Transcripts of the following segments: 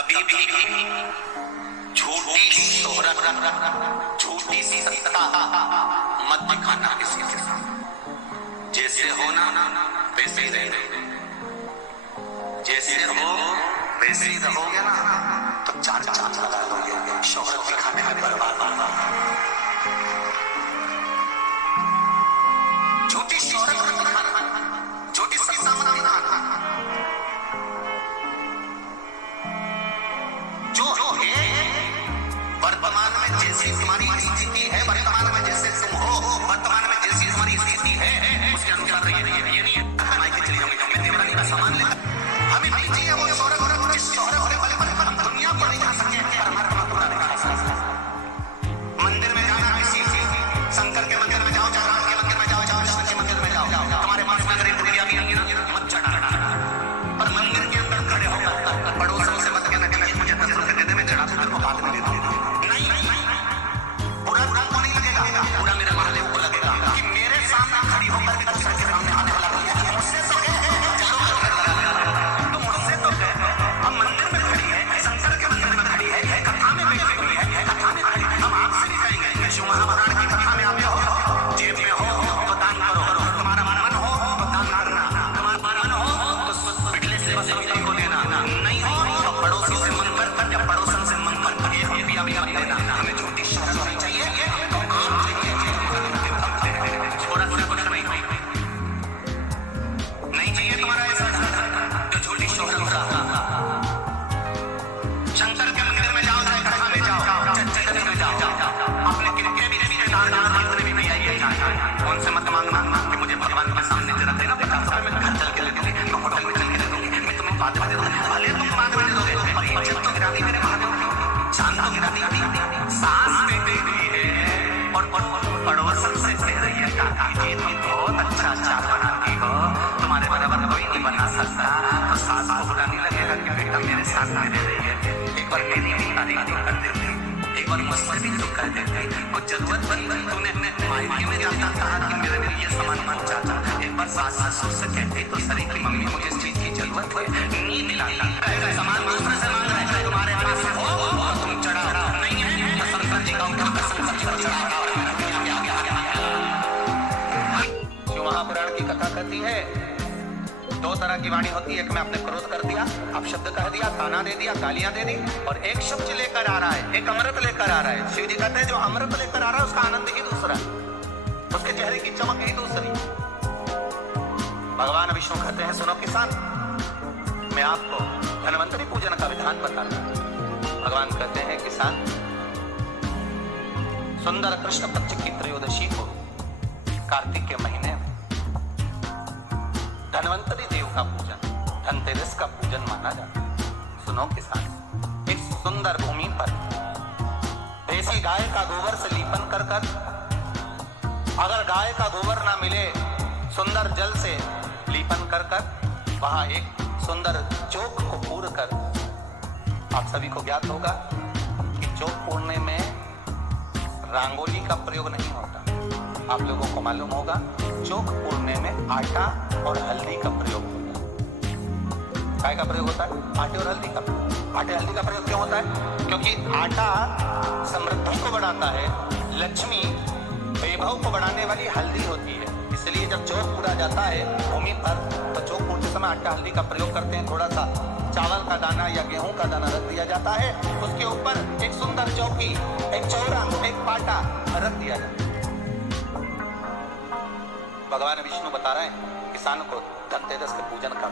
कभी भी झूठी शोहरत, झूठी सत्ता मत दिखाना किसी के साथ। जैसे हो ना वैसे ही रहना, जैसे हो वैसे ही रहोगे ना तो चार चांद लगा लोगे। शोहरत दिखाने में बर्बाद होना, झूठी शोहरत मत दिखाना, झूठी सत्ता मत दिखाना। जो है वर्तमान में जैसी तुम्हारी स्थिति है, वर्तमान में जैसे तुम हो, वर्तमान में जैसी तुम्हारी स्थिति है उसके अनुसार रहिए। ये नहीं है मायके चली जाऊंगी मैं देवरानी का सामान लेकर, हमें नहीं चाहिए वो शोहरत। दुनिया को नहीं खा सकते, हमारा पूरा नहीं खा सकते। मंदिर में जाना किसी शंकर के मंदिर में जाओ, राम के मंदिर में जाओ, कृष्ण के मंदिर में जाओ, तुम्हारे पास में अगर रुपया भी आएगी ना मत चढ़ाना। पर मंदिर के अंदर खड़े होकर पड़ोसियों से मत कहना कि मुझे 10 रुपए दे दे, मैं चढ़ा दूं, बाद में दे दूं। नहीं, बुरा को नहीं लगेगा, बुरा मेरे महादेव को लगेगा कि मेरे सामने खड़ी होकर भी दूसरे के सामने आने वाला मुझसे तो है, तो मुझसे तो है। हम मंदिर में खड़ी है, शंकर के मंदिर में खड़ी है, कथा में बैठी हुई है, कथा में खड़ी। हम आपसे भी कहेंगे शिव महापुराण की कथा में आप हो, जेब में हो तो दान करो, तुम्हारा मन हो तो दान करना, तुम्हारा मन हो तो पिछले सेवा समिति को देना, नहीं हो तो पड़ोसी से मन कर या पड़ोसन से मन कर एक रुपया भी मत देना। हमें झूठी शोहरत नहीं चाहिए, तो काम चाहिए। थोड़ा थोड़ा कुछ नहीं चाहिए तुम्हारा ऐसा जो झूठी शोहरत का। शंकर के मंदिर में जाओ, चाहे कथा में जाओ, चर्च में जाओ, अपने कितने भी रिश्तेदार जितने भी आइए, कौन से मत मांगना कि मुझे भगवान के सामने जरा देना, 50 रुपए मैं घर चल के ले दूंगी, मैं होटल में चल के ले दूंगी, मैं तुम्हें बाद में दे दूंगी, भले तुम बाद में दे दोगे, पर इज्जत तो गिरानी मेरे महादेव की, जान तो गिरानी, सांस भी दे दी है। और पड़ोसन से कह रही है काकी जी तुम बहुत अच्छा अचार बनाती हो, तुम्हारे बराबर कोई नहीं बना सकता। तो सास को बुरा नहीं लगेगा कि बेटा मेरे साथ में दे रही है। एक बार मेरी भी तारीफ कर देते, एक बार मुझसे भी तो कर देते। कुछ जरूरत पड़ी तूने मायके में जाता कहा कि मेरे लिए ये सामान पहुंचा था, एक बार सास ससुर से कहती तो सरी की मम्मी मुझे इस चीज की जरूरत है, नहीं मिलाता सामान दूसरे से मांग रहे हैं, तुम्हारे पास हो तुम चढ़ा नहीं है तो शंकर जी का उठा कर शंकर जी को चढ़ा। शिव महापुराण की कथा कहती है 2 तरह की वाणी होती है, एक में आपने क्रोध कर दिया, आप शब्द कह दिया, ताना दे दिया, गालियां दे दी, और एक शब्द लेकर आ रहा है, एक अमृत लेकर आ रहा है। शिव जी कहते हैं जो अमृत लेकर आ रहा है उसका आनंद ही दूसरा है, उसके चेहरे की चमक ही दूसरी। भगवान विष्णु कहते हैं सुनो किसान, मैं आपको धन्वंतरी पूजन का विधान बताता हूं। भगवान कहते हैं किसान, सुंदर कृष्ण पक्ष की त्रयोदशी को कार्तिक के महीने में धन्वंतरी देव का पूजन, धनतेरस का पूजन माना जाता है। सुनो किसान, इस सुंदर भूमि पर देसी गाय का गोबर से लीपन कर कर, अगर गाय का गोबर ना मिले सुंदर जल से लीपन कर कर, वहां एक सुंदर चौक को पूर कर, आप सभी को ज्ञात होगा कि चौक पूरने में रंगोली का प्रयोग नहीं होता। आप लोगों को मालूम होगा चौक पूरने में आटा और हल्दी का प्रयोग होता है। काय का प्रयोग होता है? आटे और हल्दी का। आटे हल्दी का प्रयोग क्यों होता है? क्योंकि आटा समृद्धि को बढ़ाता है, लक्ष्मी वैभव को बढ़ाने वाली हल्दी होती है। इसलिए जब चौक पूरा जाता है भूमि पर तो चौक पूरते समय आटा हल्दी का प्रयोग करते हैं। थोड़ा सा चावल का दाना या गेहूं का दाना रख दिया जाता है, उसके ऊपर एक सुंदर चौकी, एक चौरा, एक पाटा रख दिया जाता है। भगवान विष्णु बता रहे हैं किसान को धनतेरस के पूजन का,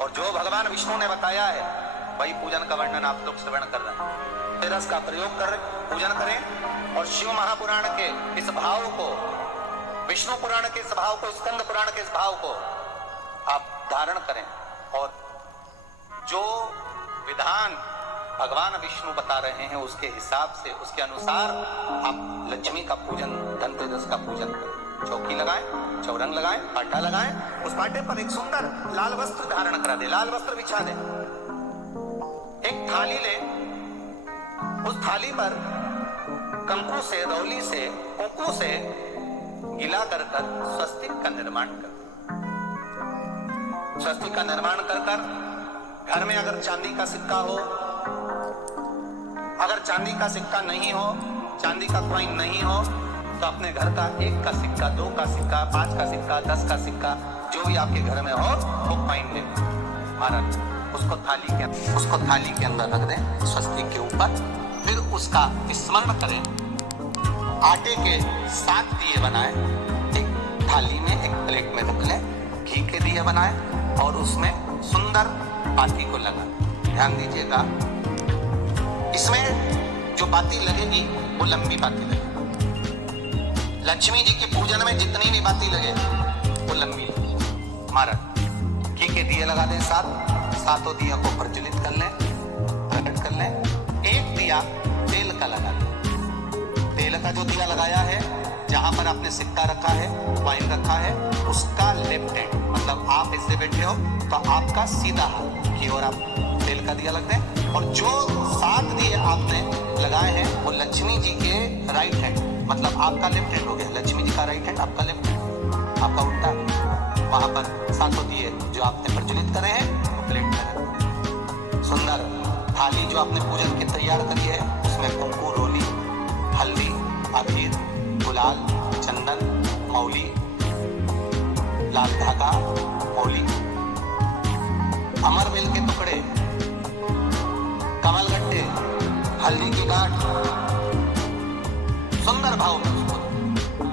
और जो भगवान विष्णु ने बताया है वही पूजन का वर्णन आप लोग श्रवण कर रहे हैं। तेरस का प्रयोग कर पूजन करें और शिव महापुराण के इस भाव को, विष्णु पुराण के इस भाव को, स्कंद पुराण के इस भाव को आप धारण करें, और जो विधान भगवान विष्णु बता रहे हैं उसके हिसाब से, उसके अनुसार आप लक्ष्मी का पूजन, धनतेरस का पूजन करें। चौकी लगाएं, चौरंग लगाएं, पाटा लगाएं, उस पाटे पर एक सुंदर लाल वस्त्र धारण करा दे, लाल वस्त्र बिछा दे। एक थाली ले, उस थाली पर कंकु से, रौली से, कुंकू से गिला कर कर स्वस्तिक का निर्माण कर। स्वस्तिक का निर्माण कर कर घर में अगर चांदी का सिक्का हो अगर चांदी का सिक्का नहीं हो, चांदी का कॉइन नहीं हो, तो अपने घर का 1 का सिक्का, 2 का सिक्का, 5 का सिक्का, 10 का सिक्का, जो भी आपके घर में हो वो कॉइन ले महाराज, उसको थाली के अंदर रख दें स्वस्तिक के ऊपर। फिर उसका स्मरण करें, आटे के 7 दिए बनाएं, एक थाली में, एक प्लेट में रख लें, घी के दिए बनाएं और उसमें सुंदर बाती को लगाएं। ध्यान दीजिएगा, इसमें जो बाती लगेगी वो लंबी बाती लगेगी। लक्ष्मी जी के पूजन में जितनी भी बाती लगे वो लंबी लगेगी। महाराज घी के दिए लगा दें 7, सातों दिया को प्रज्वलित कर लें, प्रकट कर लें। एक दिया तेल का लगा दें। तेल का जो दिया लगाया है, जहां पर आपने सिक्का रखा है, कॉइन रखा है, उसका लेफ्ट हैंड, मतलब आप इससे बैठे हो तो आपका सीधा हाथ की ओर आप तेल का दिया लग दें। और जो 7 दिए आपने लगाए हैं वो लक्ष्मी जी के राइट हैंड, मतलब आपका लेफ्ट हैंड हो गया, लक्ष्मी जी का राइट हैंड, आपका लेफ्ट हैंड, आपका उल्टा। वहां पर 7 दिए जो आपने प्रज्वलित करे हैं वो प्लेट में रखें। सुंदर थाली जो आपने पूजन की तैयार करी है, उसमें कुंकू, रोली, हल्दी, अबीर, गुलाल, चंदन, मौली, लाल धागा, मौली, अमरवेल के टुकड़े, कमलगट्टे, हल्दी की गांठ, सुंदर भाव में उसको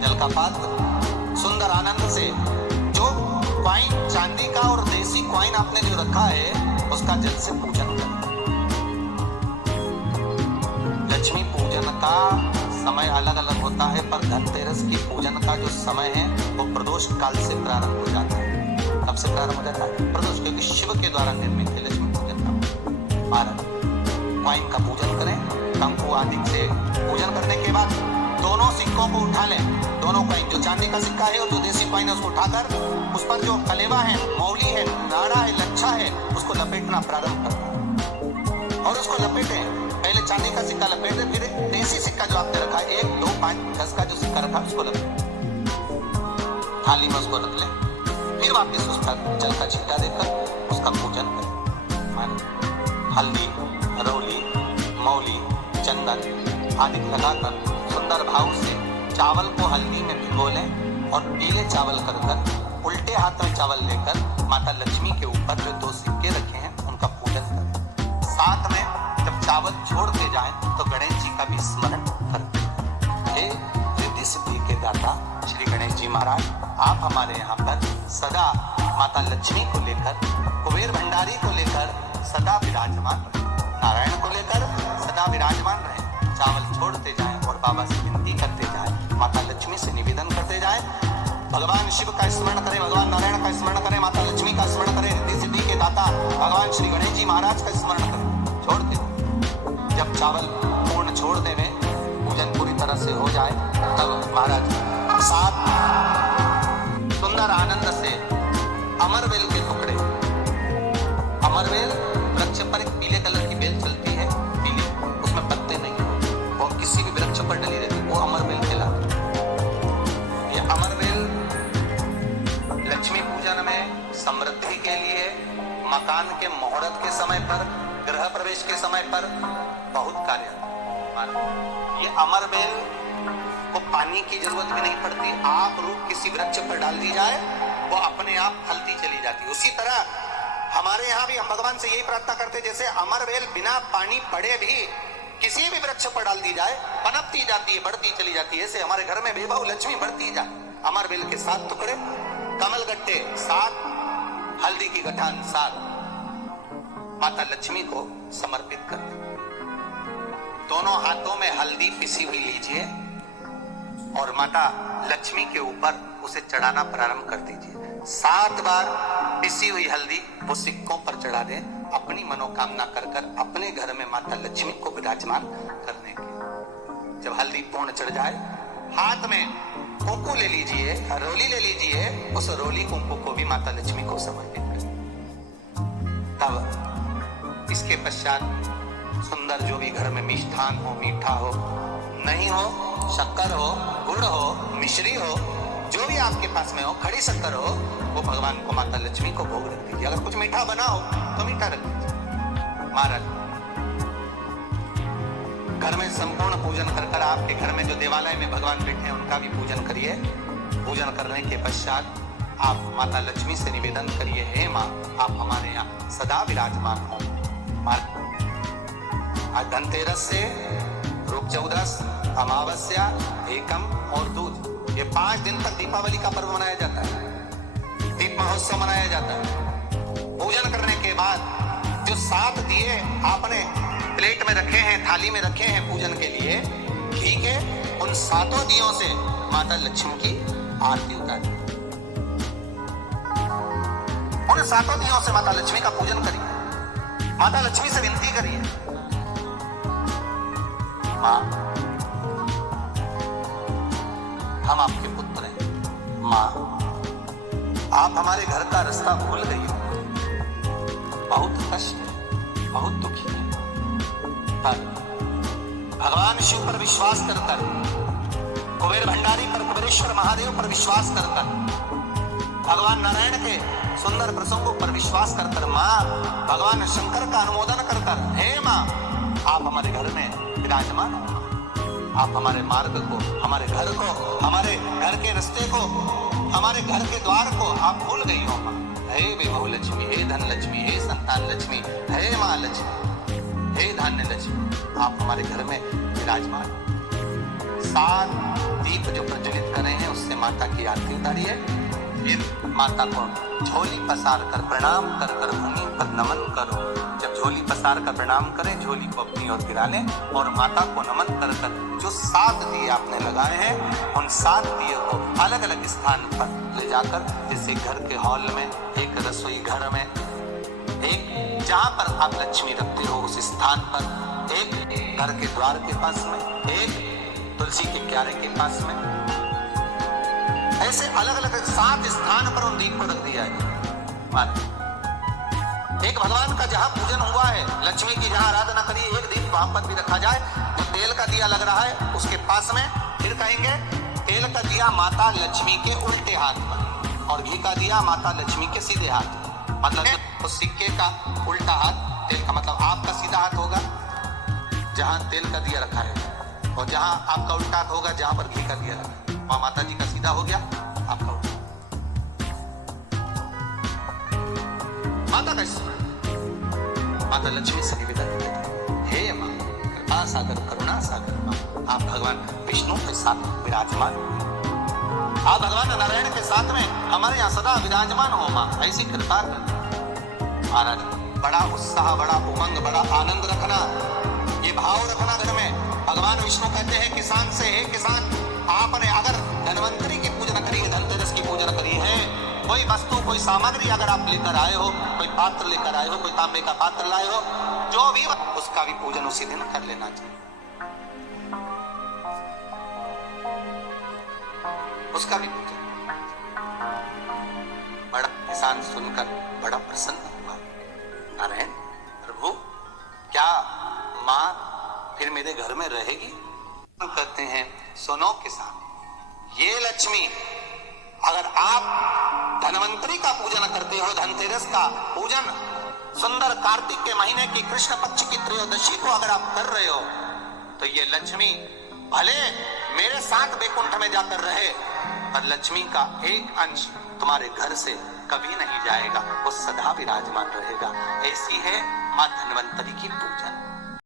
जल का पात्र, सुंदर आनंद से जो कॉइन चांदी का और देसी कॉइन आपने जो रखा है उसका जल से पूजन करें। लक्ष्मी पूजन का समय अलग अलग होता है, पर धनतेरस की पूजन का जो समय है वो प्रदोष काल से प्रारंभ हो जाता है। कब से प्रारंभ हो जाता है? प्रदोष, क्योंकि शिव के द्वारा निर्मित है लक्ष्मी पूजन का। महाराज कॉइन का पूजन करें, कंकु आदि से पूजन करने के बाद दोनों सिक्कों को उठा लें। दोनों कॉइन, जो चांदी का सिक्का है और जो देसी कॉइन है, उसको उठाकर उस पर जो कलेवा है, मौली है, नाड़ा है, लच्छा है, उसको लपेटना प्रारंभ करें और उसको लपेटें। पहले चांदी का सिक्का लपेट दे, फिर देसी सिक्का जो आपने रखा है 1, 2, 5, 10 का जो सिक्का रखा है उसको लपेट, थाली में उसको रख लें। फिर वापस उस पर जल का छींटा देकर उसका पूजन करें। हल्दी, रौली, मौली, चंदन आदि लगाकर सुंदर भाव से चावल को हल्दी में भिगो लें और पीले चावल कर उल्टे हाथ में चावल लेकर माता लक्ष्मी के ऊपर जो 2 सिक्के रखे हैं उनका पूजन करें। साथ में जब चावल छोड़ते जाएं तो गणेश जी का भी स्मरण करें। हे रिद्धि सिद्धि के दाता श्री गणेश जी महाराज, आप हमारे यहाँ पर सदा माता लक्ष्मी को लेकर, कुबेर भंडारी को लेकर सदा विराजमान रहे, नारायण को लेकर सदा विराजमान रहे। चावल छोड़ते जाएं और बाबा से विनती करते जाएं, माता लक्ष्मी से निवेदन करते जाएं, भगवान शिव का स्मरण करें, भगवान नारायण का स्मरण करें, माता लक्ष्मी का स्मरण करें, रिद्धि सिद्धि के दाता भगवान श्री गणेश जी महाराज का स्मरण करें। छोड़ते जब चावल पूर्ण छोड़ देवे, पूजन पूरी तरह से हो जाए, तब महाराज 7 सुंदर आनंद से अमरवेल के टुकड़े, अमरवेल वृक्ष पर एक पीले कलर की बेल चलती है, पीली, उसमें पत्ते नहीं होते, वो किसी भी वृक्ष पर डली रहती, वो अमरवेल कहलाती है। ये अमरवेल लक्ष्मी पूजन में समृद्धि के लिए, मकान के मुहूर्त के समय पर, गृह प्रवेश के समय पर बहुत कार्य आता है। ये अमरवेल को पानी की जरूरत भी नहीं पड़ती, आप रूप किसी वृक्ष पर डाल दी जाए वो अपने आप फलती चली जाती है। उसी तरह हमारे यहाँ भी हम भगवान से यही प्रार्थना करते हैं, जैसे अमरवेल बिना पानी पड़े भी किसी भी वृक्ष पर डाल दी जाए पनपती जाती है, बढ़ती चली जाती है। ऐसे हमारे घर में वैभव लक्ष्मी बढ़ती जाए। अमरवेल के 7 टुकड़े, कमलगट्टे 7, हल्दी की गठान 7 माता लक्ष्मी को समर्पित कर दें। दोनों हाथों में हल्दी पिसी हुई लीजिए और माता लक्ष्मी के ऊपर उसे चढ़ाना प्रारंभ कर दीजिए। 7 बार पिसी हुई हल्दी वो सिक्कों पर चढ़ा दें, अपनी मनोकामना कर अपने घर में माता लक्ष्मी को विराजमान करने की। जब हल्दी पूर्ण चढ़ जाए, हाथ में कुंकू ले लीजिए, रोली ले लीजिए, उस रोली कुंकू को भी माता लक्ष्मी को समर्पित करें। तब इसके पश्चात सुंदर जो भी घर में मिष्ठान हो, मीठा हो, नहीं हो, शक्कर हो, गुड़ हो, मिश्री हो, जो भी आपके पास में हो, खड़ी शक्कर हो, वो भगवान को, माता लक्ष्मी को भोग रख दीजिए। अगर कुछ मीठा बना हो तो मीठा रख दीजिए। महाराज संपूर्ण पूजन कर कर आपके घर में जो देवालय में भगवान बैठे हैं उनका भी पूजन करिए। पूजन करने के पश्चात आप माता लक्ष्मी से निवेदन करिए, हे माँ आप हमारे यहाँ सदा विराजमान हो। आज धनतेरस से रूप चौदस, अमावस्या, एकम और दूज, ये 5 दिन तक दीपावली का पर्व मनाया जाता है, दीप महोत्सव मनाया जाता है। पूजन करने के बाद जो 7 दिए आपने प्लेट में रखे हैं, थाली में रखे हैं पूजन के लिए, घी के, उन 7 दियों से माता लक्ष्मी की आरती उतारिए। उन 7 दियों से माता लक्ष्मी का पूजन करिए। माता लक्ष्मी से विनती करिए, माँ हम आपके पुत्र हैं, माँ आप हमारे घर का रास्ता भूल गई हो, बहुत कष्ट है, बहुत दुखी है, पर भगवान शिव पर विश्वास करकर, कुबेर भंडारी पर, कुबेरेश्वर महादेव पर विश्वास करकर, भगवान नारायण के सुंदर प्रसंगों पर विश्वास करकर, माँ भगवान शंकर का अनुमोदन करकर, हे माँ आप हमारे घर में विराजमान हो, आप हमारे मार्ग को, हमारे घर को, हमारे घर के रास्ते को, हमारे घर के द्वार को आप भूल गई हो माँ। हे विभव लक्ष्मी, हे धन लक्ष्मी, हे संतान लक्ष्मी, हे माँ लक्ष्मी, हे धान्य लक्ष्मी, आप हमारे घर में विराजमान। 7 दीप जो प्रज्वलित कर रहे हैं उससे माता की आरती उतारिए। फिर माता को झोली पसार कर प्रणाम कर कर भूमि पर नमन करो। जब झोली पसार कर प्रणाम करें, झोली को अपनी ओर गिरा लें और माता को नमन कर कर जो 7 दिए आपने लगाए हैं उन 7 दिए को अलग अलग स्थान पर ले जाकर, जैसे घर के हॉल में, एक रसोई घर में, एक जहां पर आप लक्ष्मी रखते हो उस स्थान पर, एक घर के द्वार के पास में, एक तुलसी के क्यारे के पास में, ऐसे अलग अलग 7 स्थान पर उन दीप को रख दिया है। एक भगवान का जहां पूजन हुआ है, लक्ष्मी की जहां आराधना करिए, एक दीप वहां पर भी रखा जाए। जो तेल का दिया लग रहा है उसके पास में, फिर कहेंगे तेल का दिया माता लक्ष्मी के उल्टे हाथ पर और घी का दिया माता लक्ष्मी के सीधे हाथ। मतलब उस सिक्के का उल्टा हाथ तेल का, मतलब आपका सीधा हाथ होगा जहां तेल का दिया रखा है, और जहां आपका उल्टा हाथ होगा जहां पर घी का दिया रखा है। वहां माता जी का सीधा हो गया, आपका उल्टा। माता का स्मरण, माता लक्ष्मी से निवेदन करें, हे माँ कृपा सागर, करुणा सागर माँ, आप भगवान विष्णु के साथ विराजमान, आप भगवान नारायण के साथ में हमारे यहाँ सदा विराजमान हो माँ, ऐसी कृपा कर। महाराज बड़ा उत्साह, बड़ा उमंग, बड़ा आनंद रखना, ये भाव रखना घर में। भगवान विष्णु कहते हैं किसान से, हे किसान आपने अगर धनवंतरी की पूजा करी है, धनतेरस की पूजा करी है, कोई वस्तु, कोई सामग्री अगर आप लेकर आए हो, कोई पात्र लेकर आए हो, कोई तांबे का पात्र लाए हो, जो भी, उसका भी पूजन उसी दिन कर लेना चाहिए, उसका भी पूजन। बड़ा किसान सुनकर बड़ा प्रसन्न हुआ, नारायण प्रभु क्या माँ फिर मेरे घर में रहेगी? कहते हैं सुनो किसान, ये लक्ष्मी अगर आप धनवंतरी का पूजन करते हो, धनतेरस का पूजन, सुंदर कार्तिक के महीने की कृष्ण पक्ष की त्रयोदशी को अगर आप कर रहे हो, तो ये लक्ष्मी भले मेरे साथ बैकुंठ में जाकर रहे, पर लक्ष्मी का एक अंश तुम्हारे घर से कभी नहीं जाएगा, वो सदा विराजमान रहेगा। ऐसी है मां धनवंतरी की पूजा।